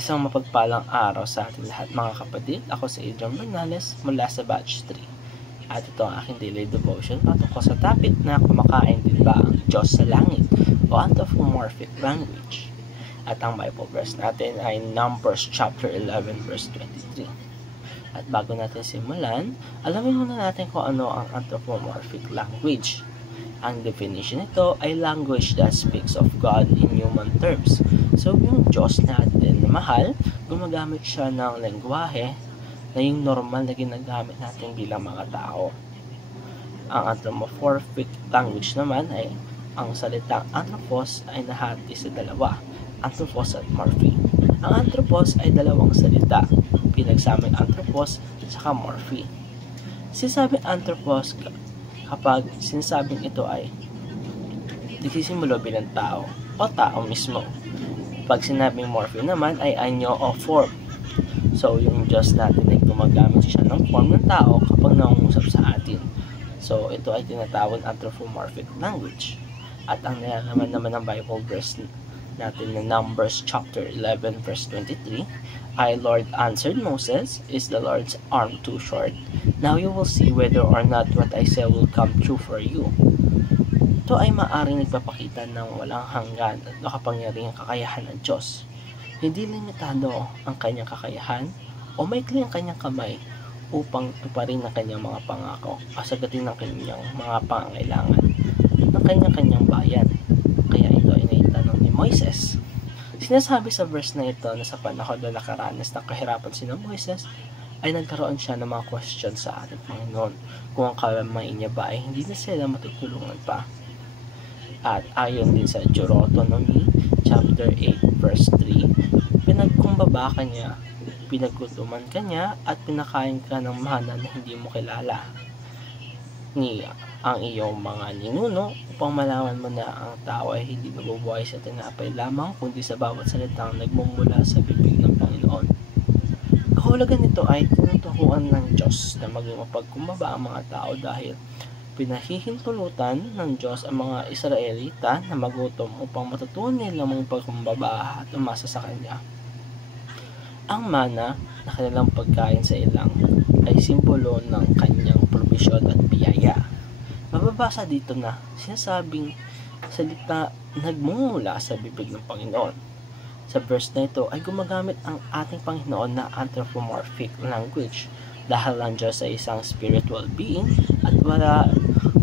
Isang mapagpalang araw sa ating lahat mga kapatid. Ako si Adrian Bernales mula sa Batch 3. At ito ang aking daily devotion patungkol sa topic na kumakain din ba ang Diyos sa langit o anthropomorphic language. At ang Bible verse natin ay Numbers chapter 11 verse 23. At bago natin simulan, alamin muna natin kung ano ang anthropomorphic language. Ang definition nito ay language that speaks of God in human terms. So, yung Diyos natin na mahal, gumagamit siya ng lengguwahe na yung normal na ginagamit natin bilang mga tao. Ang anthropomorphic language naman ay ang salitang anthropos ay nahati sa dalawa, anthropos at morphe. Ang anthropos ay dalawang salita, pinagsamang anthropos at morphe. Sinasabing anthropos kapag sinasabing ito ay nagsisimulo bilang tao o tao mismo. Pag sinabing morphe naman ay anyo o form. So, yung Diyos natin ay gumagamit siya ng form ng tao kapag nangungusap sa atin. So, ito ay tinatawag anthropomorphic language. At ang nilalaman naman ng Bible verse natin na Numbers chapter 11 verse 23 ay, Lord answered Moses, is the Lord's arm too short? Now you will see whether or not what I say will come true for you. Ito ay maaaring nagpapakita ng walang hanggan at nakapangyarihang kakayahan ng Diyos. Hindi limitado ang kanyang kakayahan o maikli ang kanyang kamay upang tuparin ang kanyang mga pangako o sagatin ang kanyang mga pangangailangan ng kanyang bayan. Kaya ito ay naitanong ni Moises. Sinasabi sa verse na ito na sa panahon na nakaranas ng kahirapan si Moises ay nagkaroon siya ng mga question sa ating Panginoon kung ang kalamay niya ba ay hindi na sila matutulungan pa. At ayon din sa Deuteronomy chapter 8 verse 3, pinagkumbaba ka niya, pinaggutuman ka niya at pinakain ka ng mana na hindi mo kilala ni ang iyong mga ninuno upang malaman mo na ang tao ay hindi nabubuhay sa tinapay lamang kundi sa bawat salitang nagmumula sa bibig ng Panginoon. Kahulugan nito ay tinuturuan ng Diyos na maging mapagkumbaba ang mga tao dahil pinahihintulutan ng Diyos ang mga Israelita na magutom upang matutunan nilang magpagkumbaba at umasa sa Kanya. Ang mana na kanilang pagkain sa ilang ay simbolo ng Kanyang probisyon at biyaya. Mababasa dito na sinasabing salita nagmumula sa bibig ng Panginoon. Sa verse na ito ay gumagamit ang ating Panginoon na anthropomorphic language dahil ang Diyos ay isang spiritual being at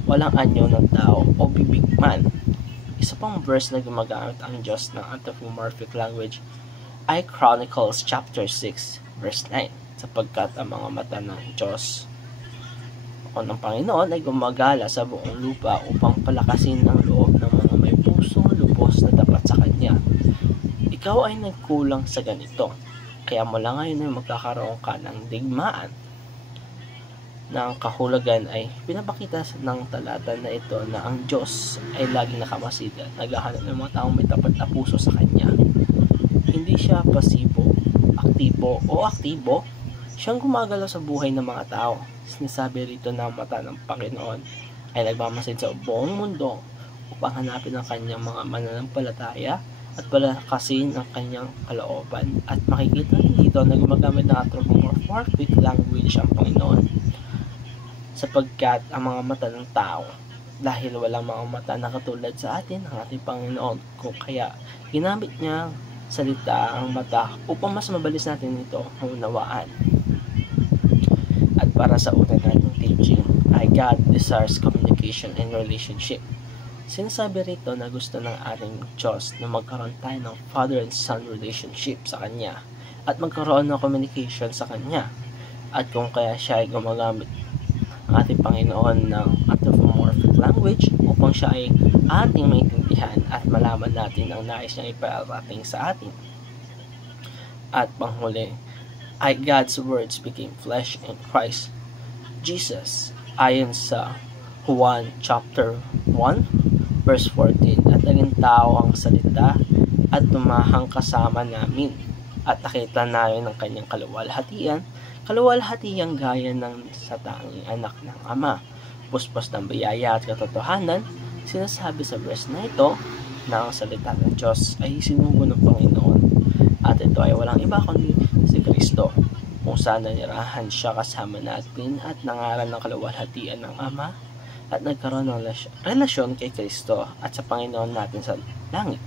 walang anyo ng tao o bibig man. Isa pang verse na gumagamit ang Diyos ng anthropomorphic language ay Chronicles chapter 6 verse 9, sapagkat ang mga mata ng Diyos o ng Panginoon ay gumagala sa buong lupa upang palakasin ang loob ng mga may pusong lubos na tapat sa Kanya. Ikaw ay nagkulang sa ganito, kaya mula ngayon ay magkakaroon ka ng digmaan. Na ang kahulugan ay pinapakita ng talata na ito na ang Diyos ay laging nakamasid, naghahanap ng mga taong may tapat na puso sa Kanya. Hindi siya pasibo, aktibo, siyang gumagalaw sa buhay ng mga tao. Sinasabi rito na ang mata ng Panginoon ay nagmamasid sa buong mundo upang hanapin ang kanyang mga mananampalataya at palakasin ang kanyang kalooban. At makikita dito na gumagamit ng anthropomorphic language ang Panginoon, sapagkat ang mga mata ng tao, dahil walang mga mata na katulad sa atin, ang ating Panginoon, kung kaya ginamit niya salita ang mata upang mas mabilis natin ito maunawaan. At para sa unang nating teaching ay God desires communication and relationship. Sinasabi rito na gusto ng ating Diyos na magkaroon tayo ng father and son relationship sa Kanya at magkaroon ng communication sa Kanya. At kung kaya siya ay gumagamit ang ating Panginoon ng anthropomorphic language upang siya ay ating maintindihan at malaman natin ang nais niyang iparating sa atin. At panghuli ay God's words became flesh in Christ Jesus, ayon sa Juan chapter 1 verse 14, at naging tao ang salita at tumahang kasama namin at nakita namin ang kanyang kaluwalhatiang gaya ng sa tanging anak ng Ama, puspos ng biyaya at katotohanan. Sinasabi sa verse na ito na ang salita ng Diyos ay sinugo ng Panginoon At ito ay walang iba kundi si Kristo, kung saan nanirahan siya kasama natin at nangaral ng kaluwalhatian ng Ama at nagkaroon ng relasyon kay Kristo at sa Panginoon natin sa langit.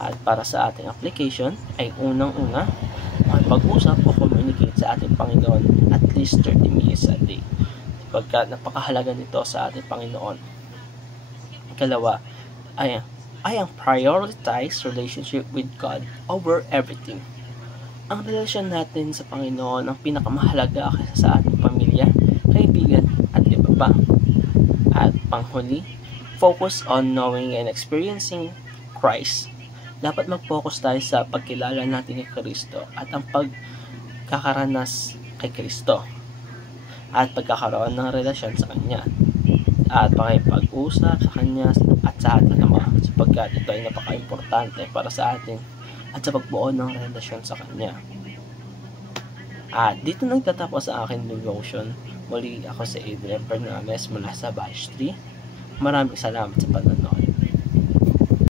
At para sa ating application ay unang-una, makipag-usap o communicate sa ating Panginoon at least 30 minutes a day, pagkat napakahalaga nito sa ating Panginoon. Ikalawa ay ang prioritize relationship with God over everything. Ang relasyon natin sa Panginoon ang pinakamahalaga kaysa sa ating pamilya, kaibigan at iba pa. At panghuli, focus on knowing and experiencing Christ. Dapat mag-focus tayo sa pagkilala natin kay Kristo at ang pagkakaranas kay Kristo at pagkakaroon ng relasyon sa Kanya at pakipag-usap sa Kanya at sa ating Ama, sapagkat ito ay napaka-importante para sa atin at sa pagbuo ng relasyon sa Kanya. At dito nagtatapos ang aking devotion. Muli ako si Adrian Bernales mula sa Batch 3. Maraming salamat sa panonood.